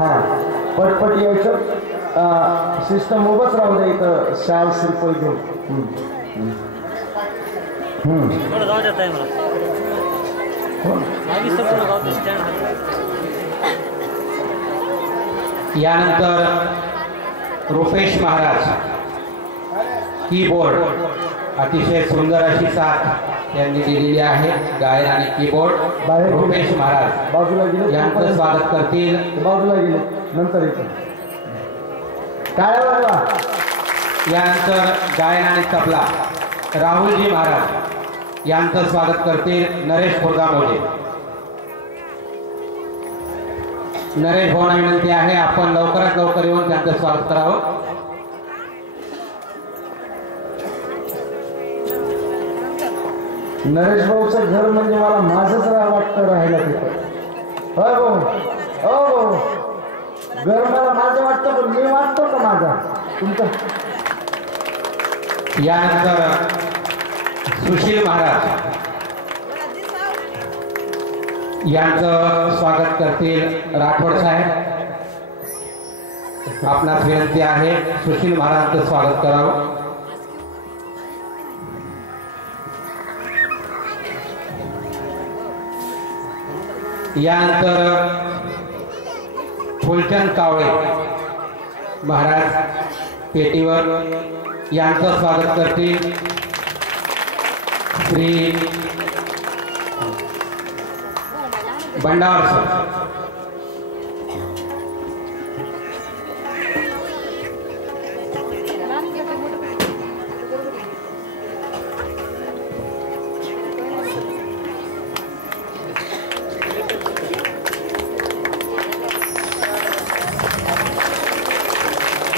हां पटपट यायचं सिस्टम उभंच राहू द्या इथं शाल शिल्प घेऊन जाऊ देत आहे मला यानंतर रुपेश महाराज कीबोर्ड अतिशय सुंदर अशी साथ यांनी दिलेली आहे गायन आणि कीबोर्ड रुपेश महाराज बाजूला गेले यांचं स्वागत करतील बाजूला गेले नंतर इथं काय वाजवा यानंतर गायन आणि तबला राहुलजी महाराज यांचं स्वागत करतील नरेश खुर्दामोजे नरेश भाऊंना विनंती आहे आपण लवकरात लवकर येऊन त्यांचं स्वागत करावं नरेश भाऊचं घर म्हणजे मला माझंच वाटतं राहायला तिथं हो भाऊ हो भाऊ घर मला माझं वाटतं पण मी वाटतो का माझा तुमचं यानंतर सुशील महाराज यांचं स्वागत करतील राठोड साहेब आपणास विनंती आहे सुशील महाराजांचं स्वागत करावं यानंतर फुलचंद कावळे महाराज पेटीवर यांचं स्वागत करतील श्री बंडावर सर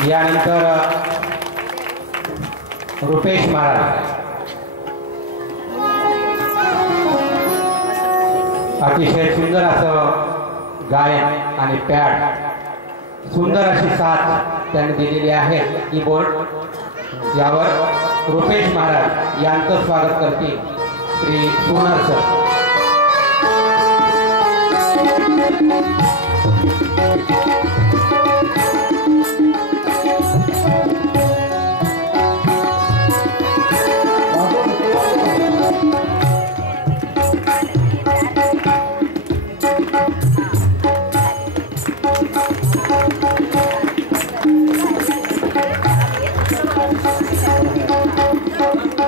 यानंतर रुपेश महाराज अतिशय सुंदर असं गायन आणि पॅड सुंदर अशी साथ त्यांनी दिलेली आहे कीबोर्ड यावर रुपेश महाराज यांचं स्वागत करतील श्री सोनर सर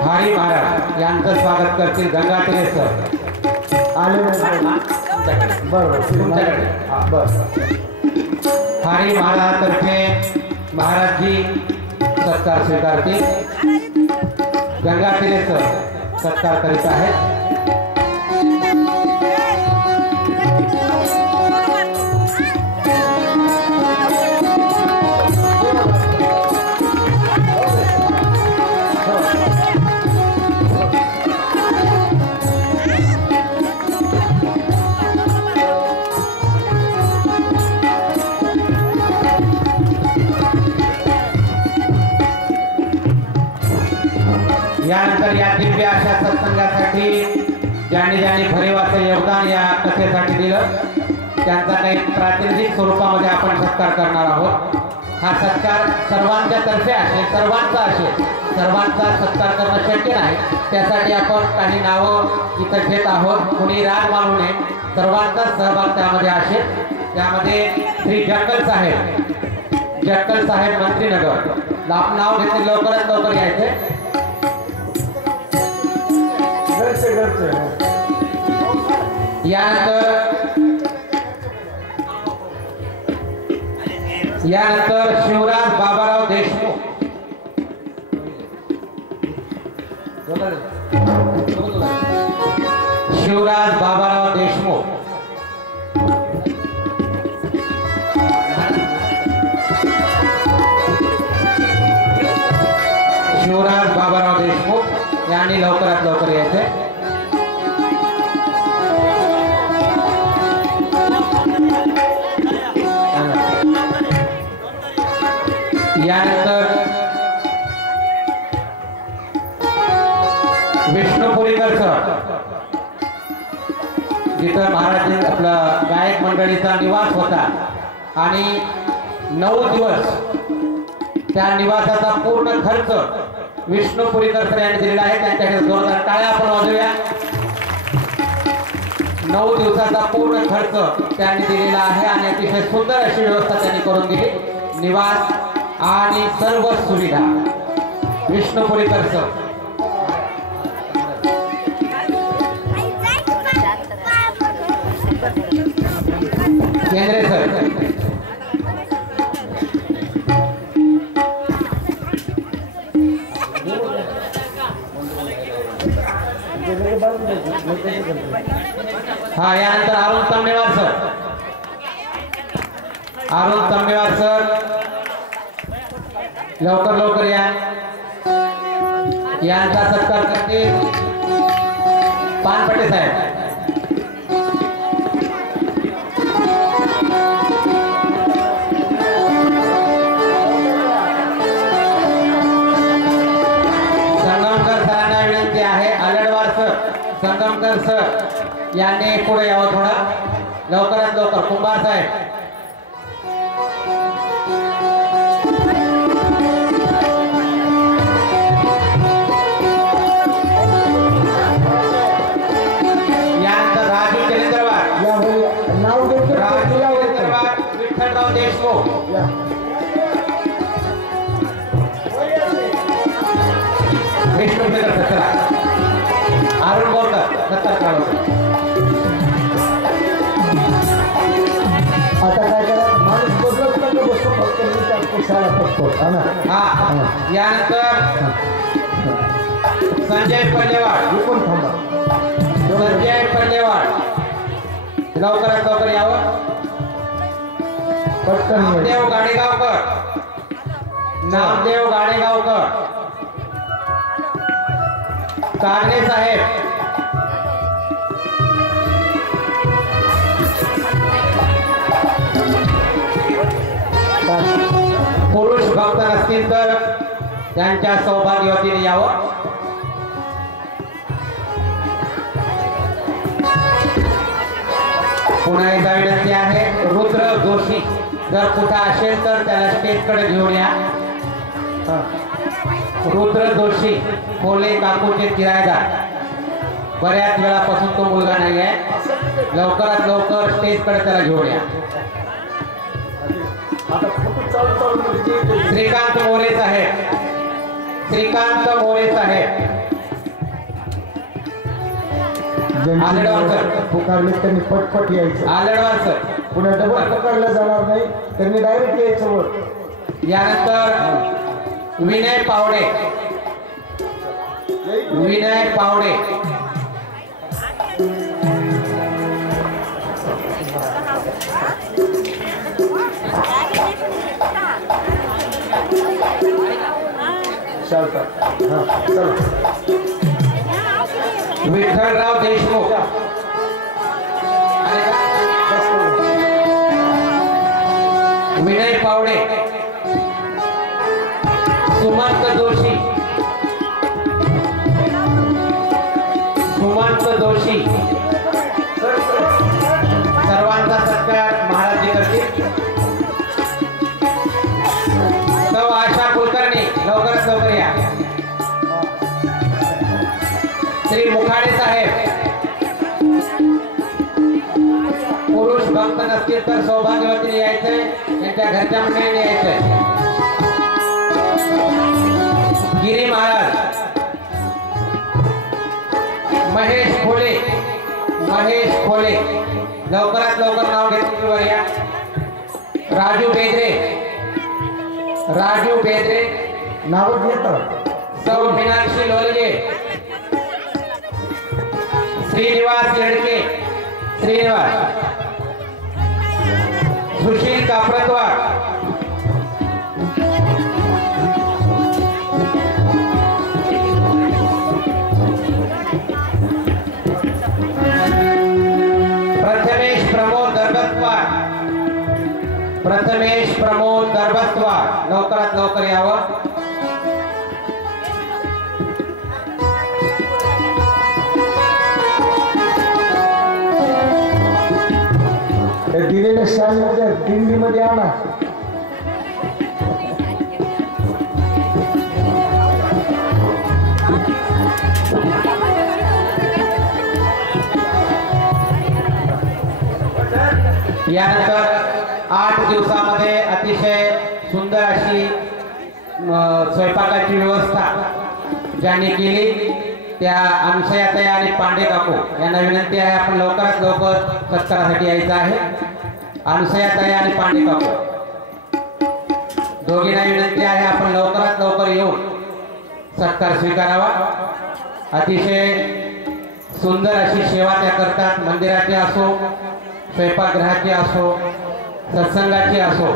हरी महाराज यांचं स्वागत करतील गंगाटिरे सर आले बरोबर हरी महाराजांतर्फे महाराजजी सत्कार स्वीकारतील गंगाटिरे सर सत्कार करीत आहेत यानंतर या दिव्य अशा सत्संगासाठी ज्यांनी भरीवाचं योगदान या कथेसाठी दिलं त्यांचा काही प्रातिनिधिक स्वरूपामध्ये आपण सत्कार करणार आहोत हा सत्कार सर्वांच्या तर्फे असेल सर्वांचा सत्कार करणं शक्य नाही त्यासाठी आपण काही नावं इथं घेत आहोत कुणी राग मानू नये सर्वांचा सहभाग त्यामध्ये असेल त्यामध्ये श्री जक्कल साहेब मंत्रीनगर नाव घेतले लवकरात लवकर यायचे यानंतर शिवराज बाबाराव देशमुख यांनी लवकरात लवकर यायचे यानंतर विष्णुपुरीकर सर जिथं महाराज आपला गायक मंडळीचा निवास होता आणि 9 दिवस त्या निवासाचा पूर्ण खर्च विष्णू पुरीकर सर यांनी दिलेला आहे. त्यांच्याकडे जोरदार टाळ्या आपण वाजवूया. 9 दिवसाचा पूर्ण खर्च त्यांनी दिलेला आहे आणि अतिशय सुंदर अशी व्यवस्था त्यांनी करून दिली. निवास आणि सर्व सुविधा विष्णू पुरीकर सर. केंद्रे सर. हा यानंतर अरुण तम्मेवार सर. अरुण तम्मेवार सर लवकर लवकर या. यांचा सत्कार करते पानपटे साहेब. संगमकर सरांना विनंती आहे. आलडवार सर संगमकर सर यांनी पुढे यावं थोडं लवकरात लवकर. कुंभार साहेब. यानंतर राजू चरित्रवार. नाव देतो. राजू चरित्रवार विठ्ठलराव देशमुख. विष्णू पुरीकर सर. अरुण बोरकर सत्कार काढतो. आता काय करा माणूस बदलत नको बसतो फक्त मी त्या पुरुषाला बघतो. हा ना. हा यानंतर संजय पल्लेवाड. मी पण थांबा. संजय पल्लेवाड लवकरात लवकर यावं. पटकन ये. नामदेव गाडेगावकर. नामदेव गाडेगावकर. कागणे साहेब. पुरुष भक्त नसतील तर त्यांच्या सौभाग्यवतीने यावं. पुन्हा एकदा विनंती आहे. रुद्र जोशी जर कुठं असेल तर त्याला स्टेजकडे घेऊन या. रुद्र जोशी कोले काकूचे किरायदार. बऱ्याच वेळापासून तो मुलगा नाही आहे. लवकरात लवकर स्टेजकडे त्याला घेऊन या. श्रीकांत मोरे साहेब. श्रीकांत मोरे साहेब. आलडवार सर. पुकारले त्यांनी पटपट यायचं. आलडवार सर. पुन्हा डबल पुकारलं जाणार नाही. त्यांनी डायरेक्ट यायचं वर. यानंतर विनय पावडे. विनय पावडे. विठ्ठलराव देशमुख. विनय पावडे. सुमंत जोशी. सुमंत जोशी. सर्वांचा सत्कार महाराज करतील. सौ आशा कुलकर्णी लवकरात लवकर या. श्री मुखाडे साहेब. पुरुष भक्त नसतील तर सौभाग्यवतीने यायचंय. त्यांच्या घरच्या मंडळीने यायचंय. गिरी महाराज. महेश खोले. महेश खोले लवकरात लवकर नाव घेतली वर या. राजू बेदरे. राजू बेदरे. नाव घेत. सौ मीनाक्षी लोलगे. श्रीनिवास येडके. श्रीनिवास. सुशील काप्रतवार. प्रथमेश प्रमोद दरबत्वार. प्रथमेश प्रमोद दरबत्वार लवकरात लवकर यावं. त्या दिलेल्या शाळेच्या दिंडीमध्ये आणा. यानंतर 8 दिवसामध्ये अतिशय सुंदर अशी स्वयंपाकाची व्यवस्था ज्यांनी केली त्या अनुसयाताई आणि पांडे काकू यांना विनंती आहे, आपण लवकरात लवकर सत्कारासाठी यायचं आहे. अनुसयाताई आणि पांडे काकू दोघींना विनंती आहे, आपण लवकरात लवकर येऊन सत्कार स्वीकारावा. अतिशय सुंदर अशी सेवा त्या करतात. मंदिराची असो, स्वयंपाकगृहाची असो, सत्संगाची असो.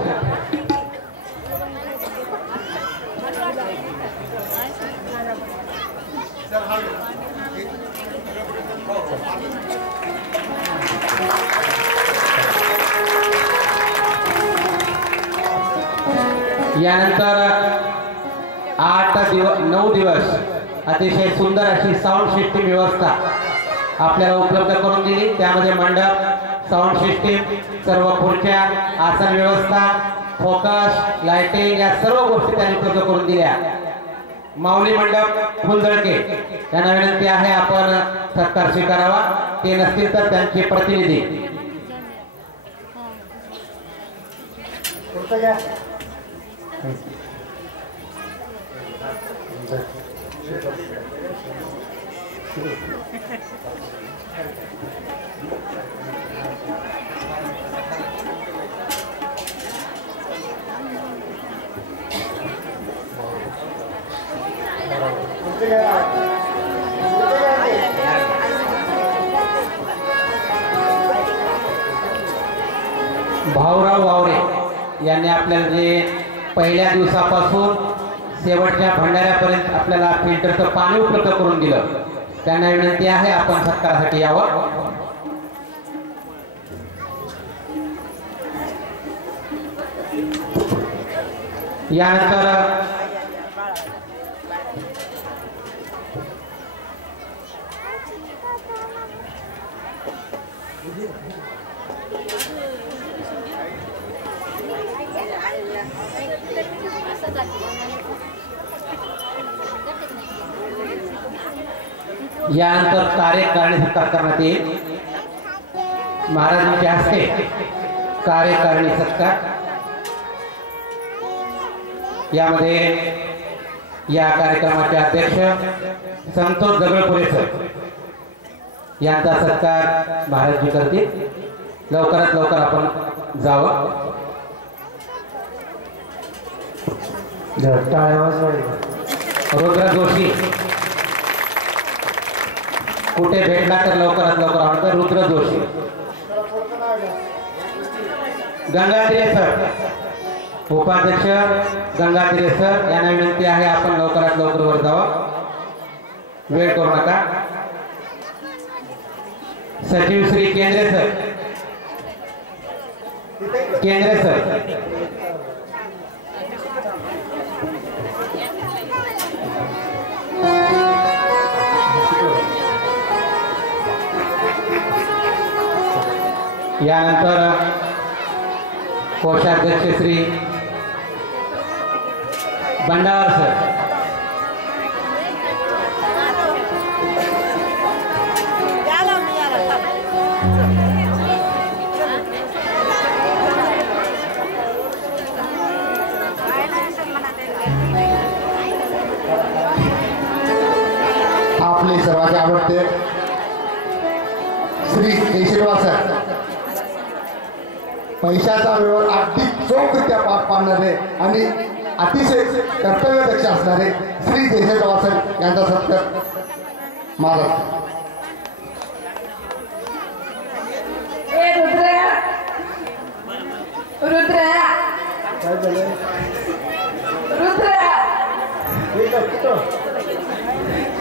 यानंतर 9 दिवस अतिशय सुंदर अशी साऊंड सिस्टीम व्यवस्था आपल्याला उपलब्ध करून दिली. त्यामध्ये मंडप, साऊंड सिस्टीम, सर्व खुर्च्या, आसन व्यवस्था, फोकस, लाइटिंग या सर्व गोष्टी त्यांनी उपलब्ध करून दिल्या. माऊली मंडप फुलदळके यांना विनंती आहे, आपण सत्कार स्वीकारावा. ते नसतील तर त्यांचे प्रतिनिधी. भाऊराव वावरे यांनी आपल्याला जे पहिल्या दिवसापासून शेवटच्या भंडाऱ्यापर्यंत आपल्याला फिल्टरचं पाणी उपलब्ध करून दिलं, त्यांना विनंती आहे, आपण सत्कारासाठी यावं. यानंतर कार्यकारिणी सत्कार करण्यात येईल. महाराजांच्या हस्ते कार्यकारिणी सत्कार. यामध्ये या कार्यक्रमाचे अध्यक्ष संतोष दगडपुरे सर यांचा सत्कार महाराज करतील. लवकरात लवकर आपण जावं. रुद्र जोशी कुठे भेटला तर लवकरात लवकर आवडतं. रुद्र जोशी. गंगाधरे सर उपाध्यक्ष गंगाधरे सर यांना विनंती आहे, आपण लवकरात लवकर वर जावं, वेळ करू नका. सचिव श्री केंद्रे सर. केंद्रे सर. यानंतर कोषाध्यक्ष श्री बंडावर सर. आपले सर्वांचे आवडते श्री केशरवाल सर, पैशाचा व्यवहार अगदी चोखरित्या पार पाडणारे आणि अतिशय कर्तव्यदक्ष असणारे श्री केशरवाल सर यांचा सत्कार महाराज.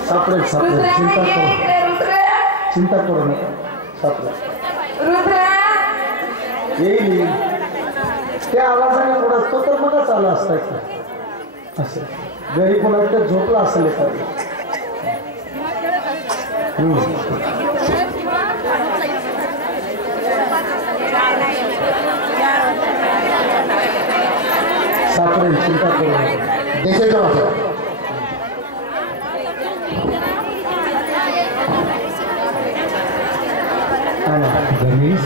सापडेल चिंता करू नका, सापडेल येईल. त्या आवाजाने पुढं तो तर मगच आला असता असं घरी कोणा झोपला असेल एखादी. सापडेल, चिंता करू नका. देशाच्या भाषा गणेश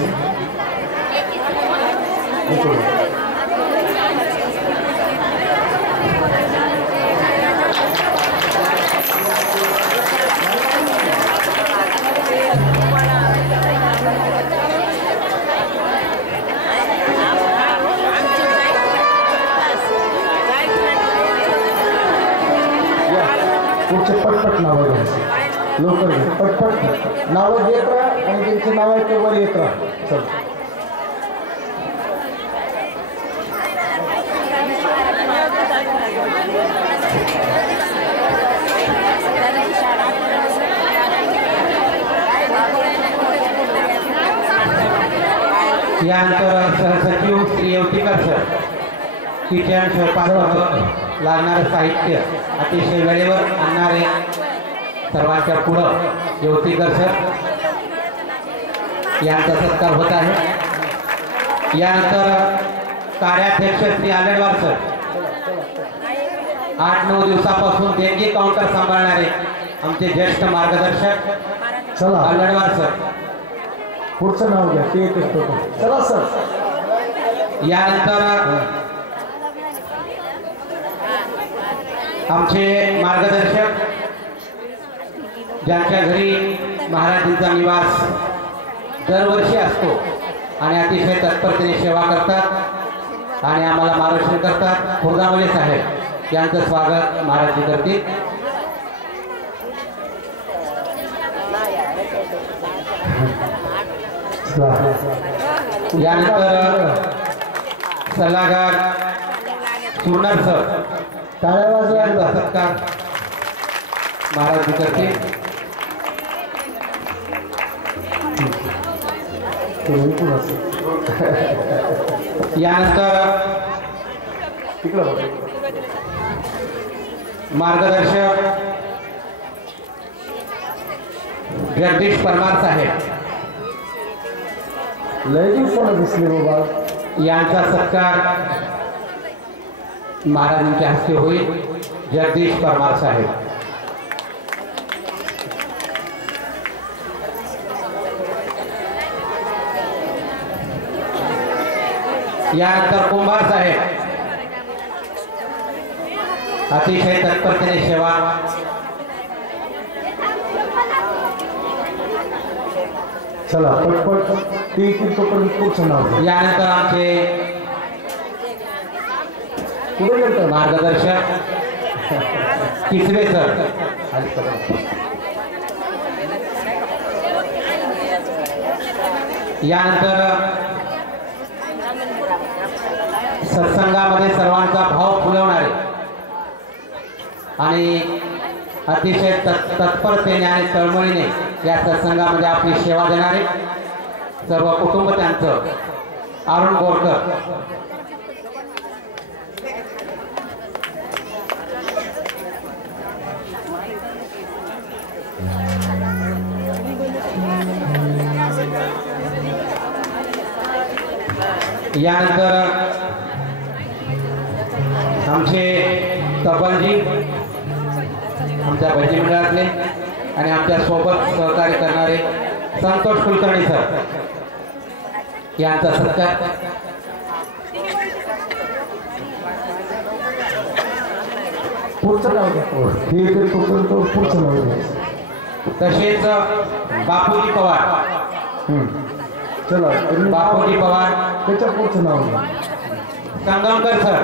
पुढचे पटपट नावं घ्यायचे, लवकर घे, पटपट नावं घेत राहा आणि त्यांची नावं आहे ते वर येत राहा. चल यानंतर सहसचिव श्री येवतीकर सर, किचन स्वयंपाक लागणारं साहित्य अतिशय वेळेवर आणणारे सर्वांच्या पुढं येवतीकर सर यांचा सत्कार होत आहे. यानंतर कार्याध्यक्ष श्री आलडवार सर, 8-9 दिवसापासून देणगी काउंटर सांभाळणारे आमचे ज्येष्ठ मार्गदर्शक चला आलडवार सर. पुढचं नाव घ्या, ते एक एक होतं. चला सर. यानंतर आमचे मार्गदर्शक ज्यांच्या घरी महाराजांचा निवास दरवर्षी असतो आणि अतिशय तत्परतेने सेवा करतात आणि आम्हाला मार्गदर्शन करतात, खुर्दामले साहेब यांचं स्वागत महाराज करतील. यानंतर सल्लागार सुरणार सर, टाळ्या वाजवा. सत्कार महाराज करतील. यानंतर मार्गदर्शक जगदीश परमार साहेब लय दिवसाला दिसले बाबा. यांचा सत्कार महाराजांच्या हस्ते होईल. जगदीश परमार साहेब. यानंतर कुंभार साहेब, अतिशय तत्परतेने सेवा. चला पटपट ती तोपर्यंत पुढचं नाव घ्या. यानंतर आमचे पुढे गेलं मार्गदर्शक किसवे सर. यानंतर सत्संगामध्ये सर्वांचा भाव फुलवणारे आणि अतिशय तत्परतेने आणि तळमळीने या सत्संगामध्ये आपली सेवा देणारे सर्व कुटुंब त्यांचं अरुण बोरकर. यानंतर आमचे तबलजी, आमच्या भजी मंडळातले आणि आमच्या सोबत सहकार्य करणारे संतोष कुलकर्णी सर यांचा सत्कार. पुढचं नाव घ्या. ठीक आहे, तोपर्यंत पुढचं नाव घ्या. तसेच बापूजी पवार. चला बापूजी पवार त्याच्या पुढचं नाव घ्या. संगमकर सर,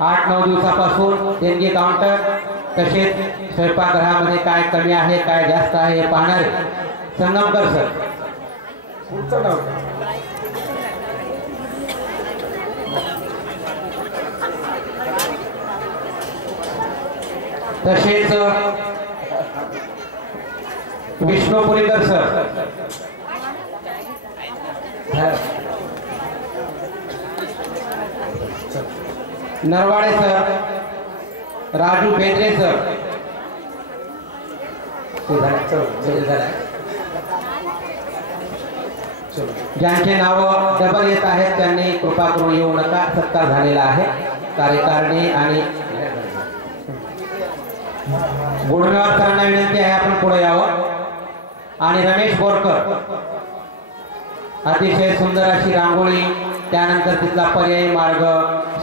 8-9 दिवसापासून देणगी काउंटर तसेच स्वयंपाकगृहामध्ये काय कमी आहे काय जास्त आहे हे पाहणारे संगमकर सर. पुढचं नाव घ्या. तसेच Vishnupurikar sir, Narwade sir, Raju Bendre sir, ज्यांचे नाव डबल येत आहेत त्यांनी कृपा करून येऊ नका. सत्कार झालेला आहे. कार्यकारिणी आणि गुणमेवार सरांना विनंती आहे आपण पुढे यावं. आणि रमेश बोरकर अतिशय सुंदर अशी रांगोळी, त्यानंतर तिथला पर्यायी मार्ग,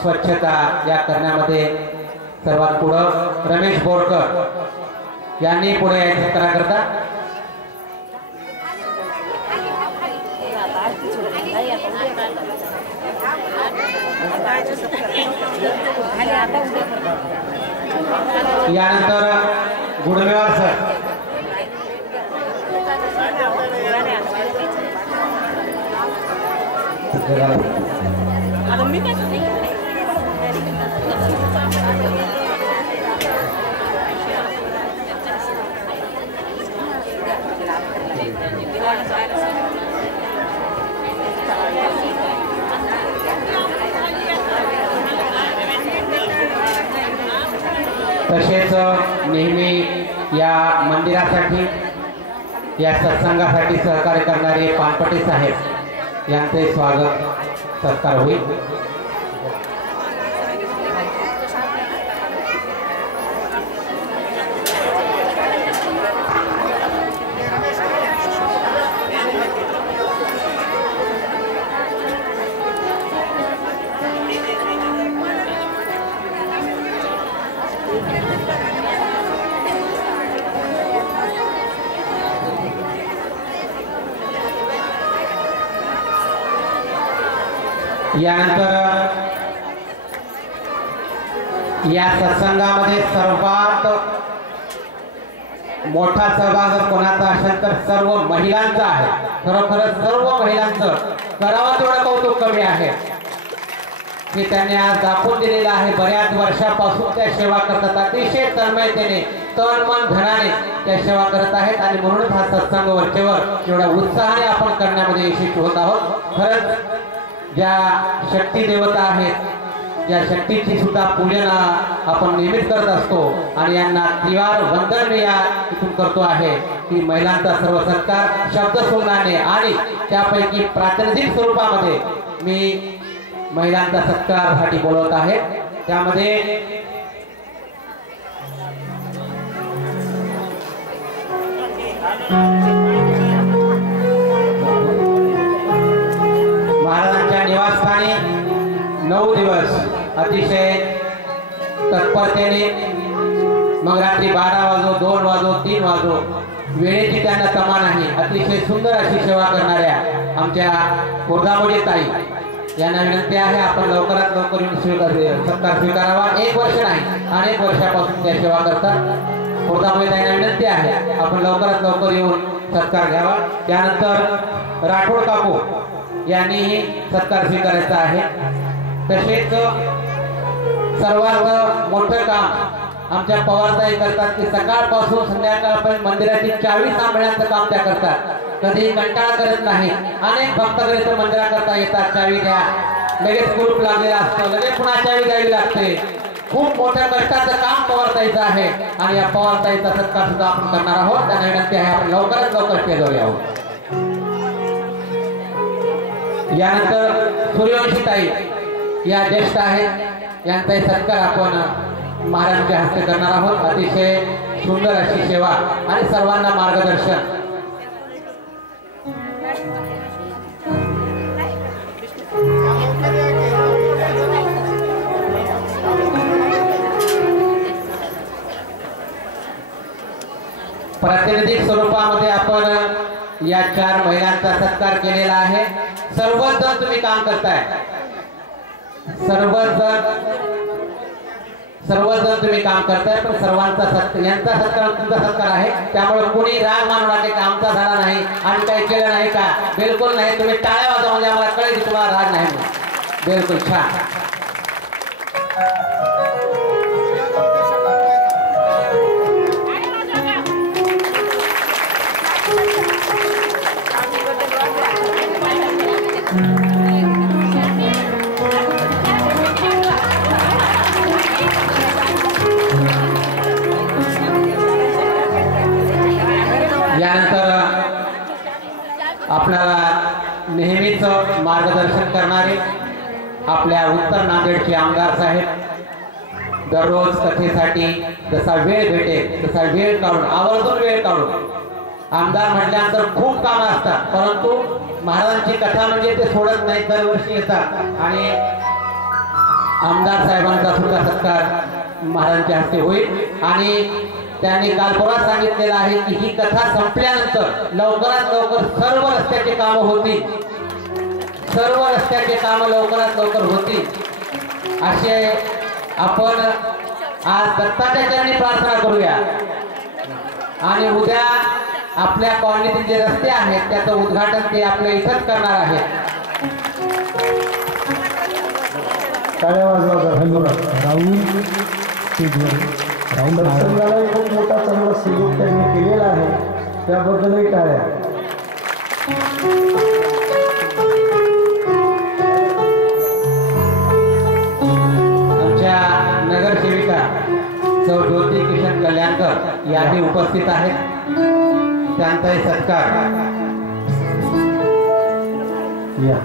स्वच्छता या करण्यामध्ये सर्वात पुढं रमेश बोरकर यांनी पुढे यायचं करा करता. यानंतर गुणमेवार सर तसेच नेहमी या मंदिरासाठी या सत्संगासाठी सहकार्य करणारे पानपटे साहेब यांचे स्वागत सत्कार होईल. यानंतर या सत्संगामध्ये सर्वात मोठा सहभाग कोणाचा असेल तर सर्व महिलांचा आहे. खरोखर सर्व महिलांचं करावं तेवढं कौतुक कमी आहे की त्यांनी आज दाखवून दिलेलं आहे. बऱ्याच वर्षापासून त्या सेवा करतात. अतिशय तन्मयतेने, तन मन धनाने त्या सेवा करत आहेत आणि म्हणूनच हा सत्संग वरचेवर एवढ्या उत्साहाने आपण करण्यामध्ये यशस्वी होत आहोत. खरंच ज्या शक्ती देवता आहेत, ज्या शक्तीची सुद्धा पूजन आपण नेहमीच करत असतो आणि यांना त्रिवार वंदन मी या इथून करतो आहे की महिलांचा सर्व सत्कार शब्दसुमनाने आणि त्यापैकी प्रातिनिधिक स्वरूपामध्ये मी महिलांचा सत्कारसाठी बोलवत आहे. त्यामध्ये महाराजांच्या निवासस्थानी 9 दिवस अतिशय तत्परतेने, मग रात्री 12 वाजो, 2 वाजो, 3 वाजो, वेळेची त्यांना तमा नाही, अतिशय सुंदर अशी सेवा करणाऱ्या आमच्या कोरदामोडी ताई यांना विनंती आहे आपण लवकरात लवकर येऊन सत्कार स्वीकारावा. 1 वर्ष नाही, अनेक वर्षापासून त्या सेवा करतात. कोरदामोडी ताईंना विनंती आहे आपण लवकरात लवकर येऊन सत्कार घ्यावा. त्यानंतर राठोड काकू यांनीही सत्कार स्वीकारायचा आहे. तसेच सर्वात मोठं काम आमच्या पवारताई करतात की सकाळपासून संध्याकाळपर्यंत मंदिराची चावी सांभाळण्याचं काम त्या करतात. कधीही कंटाळा करत नाही. अनेक भक्तगण मंदिराकरता येतात, चावी द्या, लगेच कुलूप लागलेला असतं, लगेच पुन्हा चावी द्यावी लागते. खूप मोठ्या कष्टाचं काम पवारताईचं आहे आणि या पवारताईचा सत्कार सुद्धा आपण करणार आहोत. त्यांना विनंती आहे आपण लवकरात लवकर स्टेजवर यावं. यानंतर सूर्यवंशी ताई या ज्येष्ठ आहेत, यांचाही सत्कार आपण महाराजांच्या हस्ते करणार आहोत. अतिशय सुंदर अशी सेवा आणि सर्वांना मार्गदर्शन. प्रातिनिधिक स्वरूपामध्ये आपण या 4 महिलांचा सत्कार केलेला आहे. सर्वच जण तुम्ही काम करताय, सर्वच जण तुम्ही काम करताय, पण सर्वांचा यांचा सत्कार तुमचा सत्कार आहे. त्यामुळे कोणी राग मानू नका की आमचा झाला नाही आणि काही केलं नाही का. बिलकुल नाही. तुम्ही टाळ्या वाजवा म्हणजे आम्हाला कळेल की तुम्हाला राग नाही. बिलकुल छान. यानंतर आपल्याला आपल्या उत्तर नांदेडचे आमदार साहेब दररोज कथेसाठी जसा वेळ भेटेल तसा वेळ काढून आवर्जून वेळ काढून आमदार म्हटल्यानंतर खूप कामं असतात, परंतु महाराजांची कथा म्हणजे ते सोडत नाही, दरवर्षी येतात आणि आमदार साहेबांचा सुद्धा सत्कार महाराजांच्या हस्ते होईल। आणि त्यांनी काल परवा सांगितलेलं आहे की ही कथा संपल्यानंतर लवकरात लवकर सर्व रस्त्याची कामं होतील, सर्व रस्त्याची कामं लवकरात लवकर होतील असे आपण आज दत्ताच्या चरणी प्रार्थना करूया। आणि उद्या आपल्या कॉलनीतील जे रस्ते आहेत त्याचं उद्घाटन ते आपल्या इथंच करणार आहेत। टाळ्या वाजवा धन्यवाद। राहुल खूप मोठा चांगला सहयोग त्यांनी केलेला आहे, त्याबद्दलही टाळ्या। आमच्या नगरसेविका सौ ज्योती किशन कल्याणकर याही उपस्थित आहेत, त्यांचाही सत्कार या।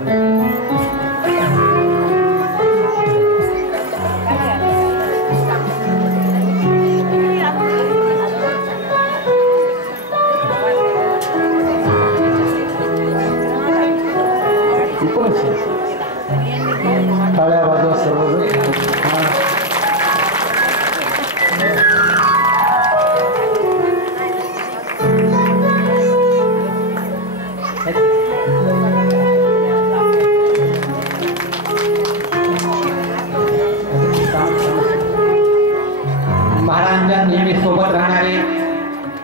टाळ्या वाजवा सर्वजण। महाराजांच्या नेहमी सोबत राहणारे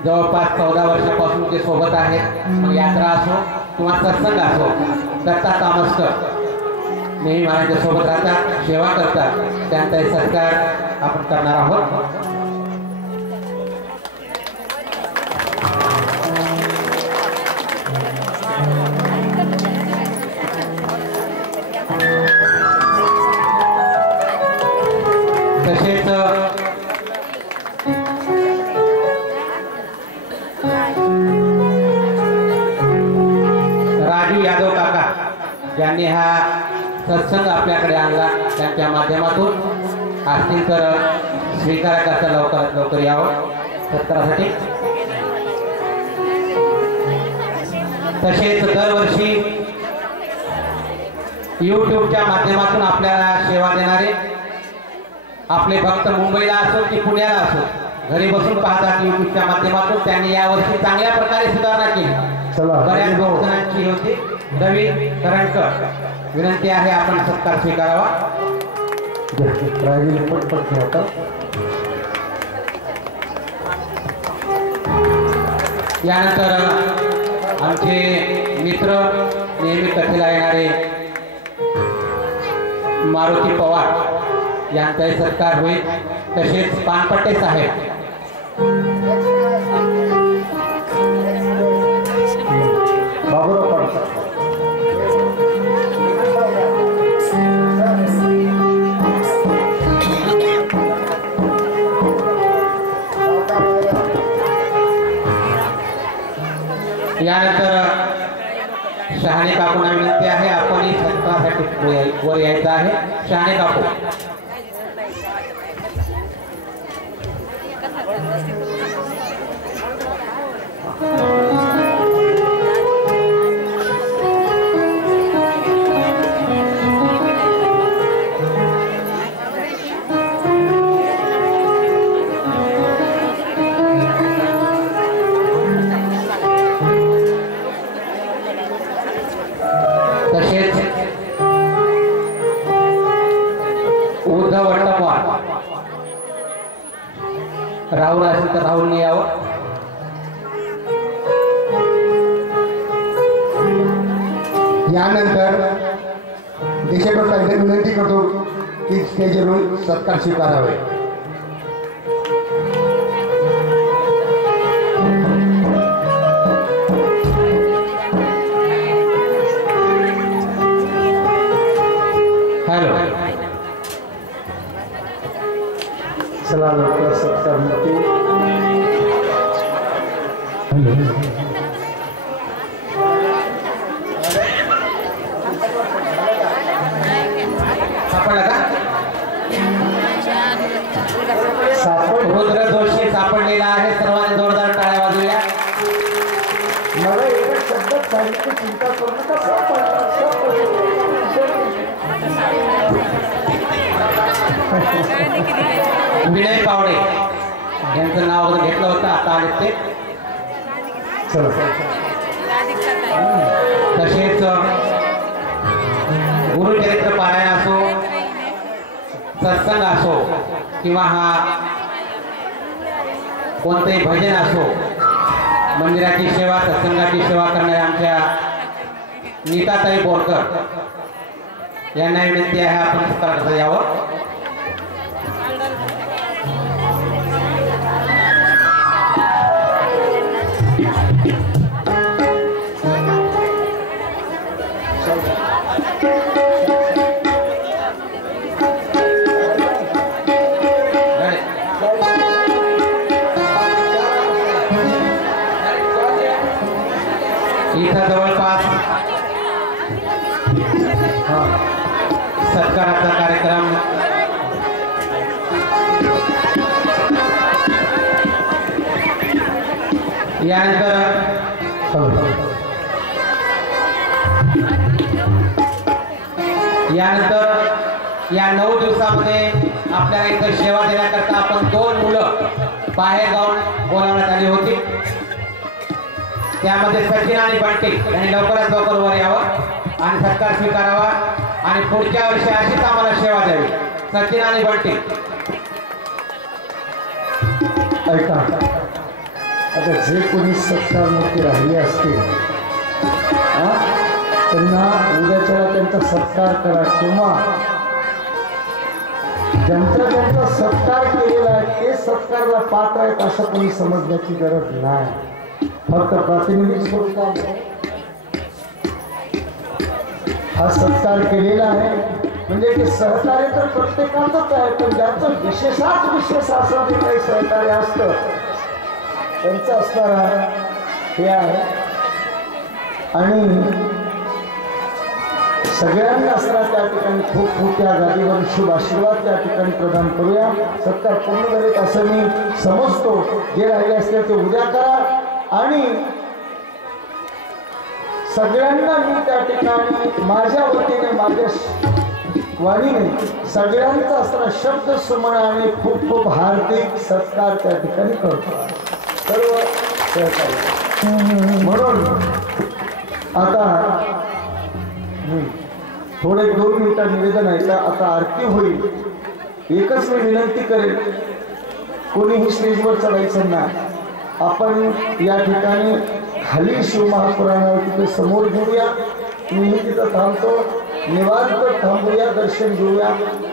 जवळपास 14 वर्षापासून ते सोबत आहेत, मग यात्रा असो किंवा सत्संग असो, दत्ता तामस्कर नेहमी महाराजांच्या सोबत राहतात, सेवा करतात, त्यांचा सत्कार आपण करणार आहोत। तसेच राजू यादव काका ज्यांनी हा सत्संग आपल्याकडे आणला, त्यांच्या माध्यमातून असतील तर स्वीकारकाचा लवकरात लवकर यावं सत्कारासाठी। तसेच दरवर्षी यूट्यूबच्या माध्यमातून आपल्याला सेवा देणारे आपले भक्त मुंबईला असो की पुण्याला असो घरी बसून पाहतात यूट्यूबच्या माध्यमातून, त्यांनी यावर्षी चांगल्या प्रकारे सुधारणा केली, बऱ्याच भक्तांची होती। रवी करणकर विनंती आहे आपण सत्कार स्वीकारावा। यानंतर आमचे मित्र नेहमी कथेला येणारे मारुती पवार यांचाही सत्कार होईल। तसेच पानपट्टे साहेब यानंतर शहाणे काकूंना विनंती आहे आपण सत्कारासाठी वर यायचं आहे। शहाणे काकू तसेच उद्धव वट्टपवार राहुल असेल तर राहुलने यावं। यानंतर देशभक्तांची विनंती करतो की स्टेजवरून सत्कार स्वीकारावे। हॅलो चला लवकर सत्कार मूर्ती। सापडला का? रुद्र जोशी सापडलेला आहे. सर्वांनी जोरदार टाळ्या वाजवल्या. मला एका शब्दात सांगितलं, चिंता करू नका, विनय पावडे यांचं नाव घेतलं होतं, आता आले ते. तसेच गुरुचरित्र पारायण असो, सत्संग असो किंवा हा कोणतेही भजन असो, मंदिराची सेवा, सत्संगाची सेवा करणाऱ्या आमच्या नीताताई बोरकर यांना विनंती आहे आपण सत्कार करता यावं. इथं जवळपास सत्काराचा कार्यक्रम यानंतर या 9 दिवसामध्ये आपल्याला इथं सेवा देण्याकरता आपण 2 मुलं बाहेर जाऊन बोलावण्यात आली होती. त्यामध्ये सचिन आणि बंटी यांनी लवकरात लवकर वर यावं आणि सत्कार स्वीकारावा आणि पुढच्या वर्षी अशीच आम्हाला सेवा द्यावी. सचिन आणि बंटी ऐका, आता जे कोणी सत्कारमूर्ती राहिले असतील त्यांना उद्याच्या त्यांचा सत्कार करा, किंवा ज्यांचा सत्कार केलेला आहे ते सत्कारला पात्र आहेत असं कोणी समजण्याची गरज नाही. फक्त प्रातिनिधिक स्वरूपात हा सत्कार केलेला आहे म्हणजे ते सहकार्य तर प्रत्येकाचंच आहे, पण ज्याचं विशेष असं जे काही सहकार्य असतं त्यांचं असणारा हे आहे. आणि सगळ्यांना असणारा त्या ठिकाणी खूप खूप त्या जागेवर शुभ आशीर्वाद त्या ठिकाणी प्रदान करूया. सत्कार पूर्ण झाले असं मी समजतो. जे राहिले असते ते उद्या करा. आणि सगळ्यांना मी त्या ठिकाणी माझ्या वतीने, माझ्या वाणीने सगळ्यांचा असणारा शब्द सुमन आणि खूप खूप हार्दिक सत्कार त्या ठिकाणी करतो सर्व सहकारी. म्हणून आता थोडे 2 मिनिटं निवेदन आहे का, आता आरती होईल. एकच मी विनंती करेन, कोणीही स्टेजवर चढायचं ना, आपण या ठिकाणी खाली शिवमहापुराणावर तिथे समोर घेऊया. मी तिथं थांबतो, निवांत थांबूया, दर्शन घेऊया,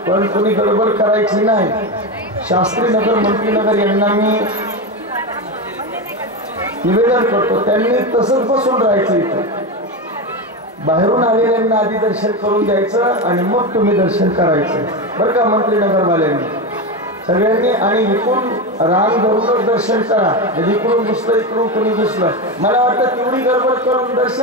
पण कोणी गडबड करायची नाही. शास्त्रीनगर, मंत्रीनगर यांना मी निवेदन करतो, त्यांनी तसंच बसून राहायचं. इथं बाहेरून आलेल्यांना आधी दर्शन करून द्यायचं आणि मग तुम्ही दर्शन करायचं बरं का मंत्रीनगरवाल्यांनी सगळ्यांनी. आणि इकडून रांग धरूनच दर्शन करा. इकडून घुसलं, इकडून कोणी घुसलं, मला वाटतं तेवढी गडबड करून दर्शन